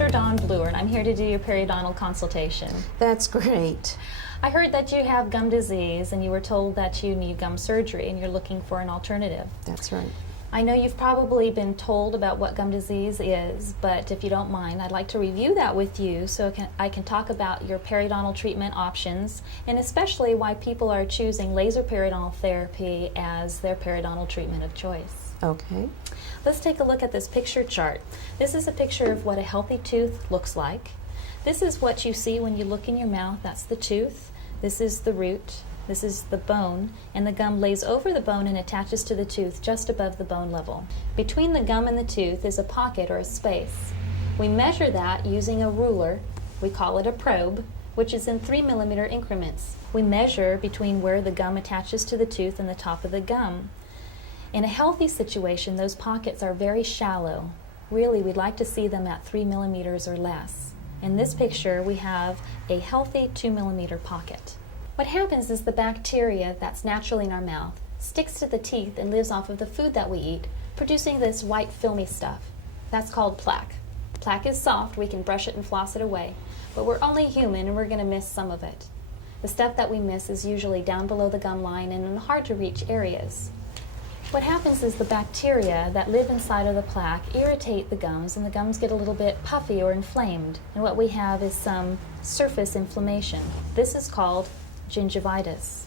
Dr. Dawn Bluer, and I'm here to do your periodontal consultation. That's great. I heard that you have gum disease and you were told that you need gum surgery and you're looking for an alternative. That's right. I know you've probably been told about what gum disease is, but if you don't mind, I'd like to review that with you so I can talk about your periodontal treatment options and especially why people are choosing laser periodontal therapy as their periodontal treatment of choice. Okay. Let's take a look at this picture chart. This is a picture of what a healthy tooth looks like. This is what you see when you look in your mouth. That's the tooth. This is the root. This is the bone, and the gum lays over the bone and attaches to the tooth just above the bone level. Between the gum and the tooth is a pocket or a space. We measure that using a ruler. We call it a probe, which is in 3 millimeter increments. We measure between where the gum attaches to the tooth and the top of the gum. In a healthy situation, those pockets are very shallow. Really, we'd like to see them at 3 millimeters or less. In this picture, we have a healthy 2 millimeter pocket. What happens is the bacteria that's naturally in our mouth sticks to the teeth and lives off of the food that we eat, producing this white filmy stuff. That's called plaque. Plaque is soft, we can brush it and floss it away, but we're only human and we're going to miss some of it. The stuff that we miss is usually down below the gum line and in hard to reach areas. What happens is the bacteria that live inside of the plaque irritate the gums and the gums get a little bit puffy or inflamed, and what we have is some surface inflammation. This is called gingivitis.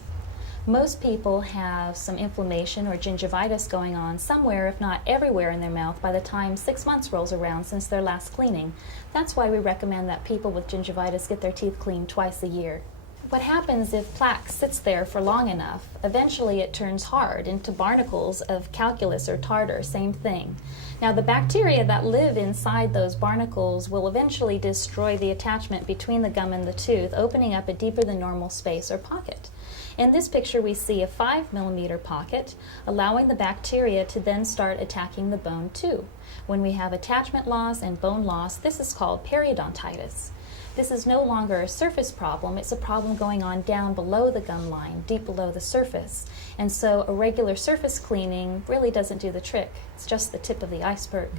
Most people have some inflammation or gingivitis going on somewhere, if not everywhere, in their mouth by the time 6 months rolls around since their last cleaning. That's why we recommend that people with gingivitis get their teeth cleaned twice a year. What happens if plaque sits there for long enough, eventually it turns hard into barnacles of calculus or tartar, same thing. Now the bacteria that live inside those barnacles will eventually destroy the attachment between the gum and the tooth, opening up a deeper than normal space or pocket. In this picture we see a 5 millimeter pocket, allowing the bacteria to then start attacking the bone too. When we have attachment loss and bone loss, this is called periodontitis. This is no longer a surface problem, it's a problem going on down below the gum line, deep below the surface. And so a regular surface cleaning really doesn't do the trick. It's just the tip of the iceberg.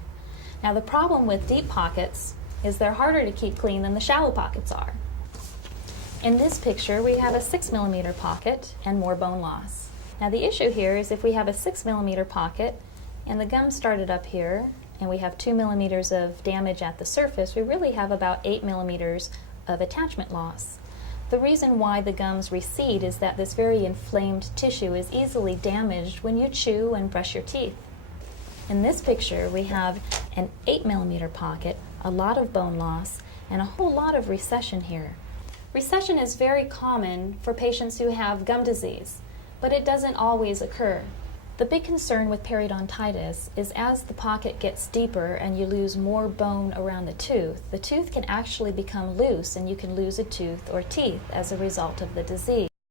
Now the problem with deep pockets is they're harder to keep clean than the shallow pockets are. In this picture we have a 6 millimeter pocket and more bone loss. Now the issue here is if we have a 6 millimeter pocket and the gum started up here, and we have 2 millimeters of damage at the surface, we really have about 8 millimeters of attachment loss. The reason why the gums recede is that this very inflamed tissue is easily damaged when you chew and brush your teeth. In this picture, we have an 8 millimeter pocket, a lot of bone loss, and a whole lot of recession here. Recession is very common for patients who have gum disease, but it doesn't always occur. The big concern with periodontitis is as the pocket gets deeper and you lose more bone around the tooth can actually become loose and you can lose a tooth or teeth as a result of the disease.